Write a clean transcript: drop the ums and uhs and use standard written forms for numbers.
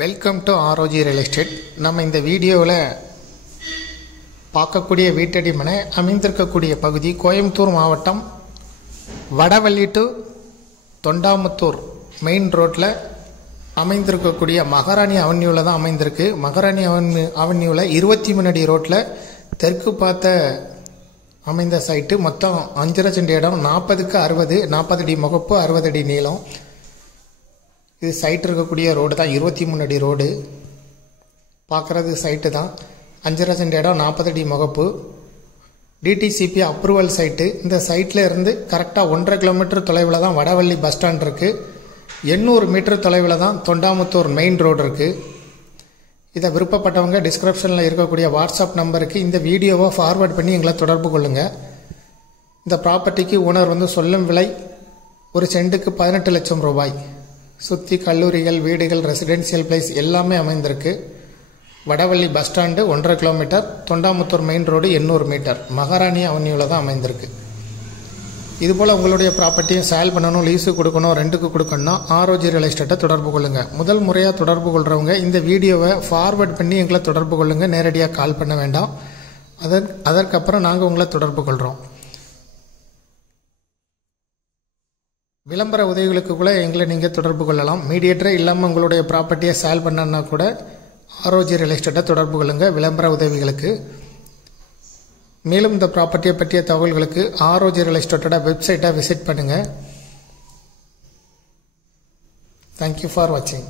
Welcome to ROG real estate. நம்ம இந்த வீடியோவில் பார்க்கக்கூடிய வீட்டடி மனை அமைந்திருக்கக்கூடிய பகுதி கோயம்புத்தூர் மாவட்டம் வடவள்ளி டு தொண்டாமுத்தூர் மெயின் ரோட்டில் அமைந்திருக்கக்கூடிய மகாராணி அவென்யூவில் தான் அமைந்திருக்கு. மகாராணி அவென்யூவில் 23 அடி ரோட்டில் தெற்கு பார்த்த அமைந்த சைட்டு. மொத்தம் 5 சென்ட் இடம், 40க்கு 60, 40 அடி முகப்பு, 60 அடி நீளம். இது சைட் இருக்கக்கூடிய ரோடு தான், 23 அடி ரோடு. பார்க்குறது சைட்டு தான். 5 சென்ட் இடம், 40 அடி முகப்பு, டிடிசிபி அப்ரூவல் சைட்டு. இந்த சைட்டில் இருந்து கரெக்டாக 1.5 கிலோமீட்டர் தொலைவில் தான் வடவள்ளி பஸ் ஸ்டாண்ட் இருக்குது. 800 மீட்டர் தொலைவில் தான் தொண்டாமுத்தூர் மெயின் ரோடு இருக்குது. இதை விருப்பப்பட்டவங்க டிஸ்கிரிப்ஷனில் இருக்கக்கூடிய வாட்ஸ்அப் நம்பருக்கு இந்த வீடியோவை ஃபார்வேர்ட் பண்ணி எங்களை தொடர்பு கொள்ளுங்கள். இந்த ப்ராப்பர்ட்டிக்கு ஓனர் சொல்லும் விலை ஒரு சென்ட்டுக்கு 18 லட்சம் ரூபாய். சுற்றி கல்லூரிகள், வீடுகள், ரெசிடென்சியல் பிளேஸ் எல்லாமே அமைந்திருக்கு. Vadavalli bus stand 1.5 kilometre, Thondamuthur main road 800 metre, Maharani அவென்யூவில் தான் அமைந்திருக்கு. இதுபோல் உங்களுடைய ப்ராப்பர்ட்டியும் சேல் பண்ணணும், லீஸு கொடுக்கணும், ரெண்டுக்கு கொடுக்கணும்னா ஆர்ஓஜி ரியல் எஸ்டேட்டை தொடர்பு கொள்ளுங்கள். முதல் முறையாக தொடர்பு கொள்கிறவங்க இந்த வீடியோவை ஃபார்வர்ட் பண்ணி எங்களை தொடர்பு கொள்ளுங்கள். நேரடியாக கால் பண்ண வேண்டாம். அதற்கப்புறம் நாங்கள் உங்களை தொடர்பு கொள்கிறோம். விளம்பர உதவிகளுக்கு கூட எங்களை நீங்கள் தொடர்பு கொள்ளலாம். மீடியேட்டரே இல்லாமல் உங்களுடைய ப்ராப்பர்ட்டியை சேல் பண்ணனா கூட ஆர்ஓஜி ரியல் எஸ்டேட்டை தொடர்பு கொள்ளுங்கள் விளம்பர உதவிகளுக்கு. மேலும் இந்த ப்ராப்பர்ட்டியை பற்றிய தகவல்களுக்கு ஆர்ஓஜி ரியல் எஸ்டேட்டோட வெப்சைட்டை விசிட் பண்ணுங்கள். தேங்க்யூ ஃபார் வாட்சிங்.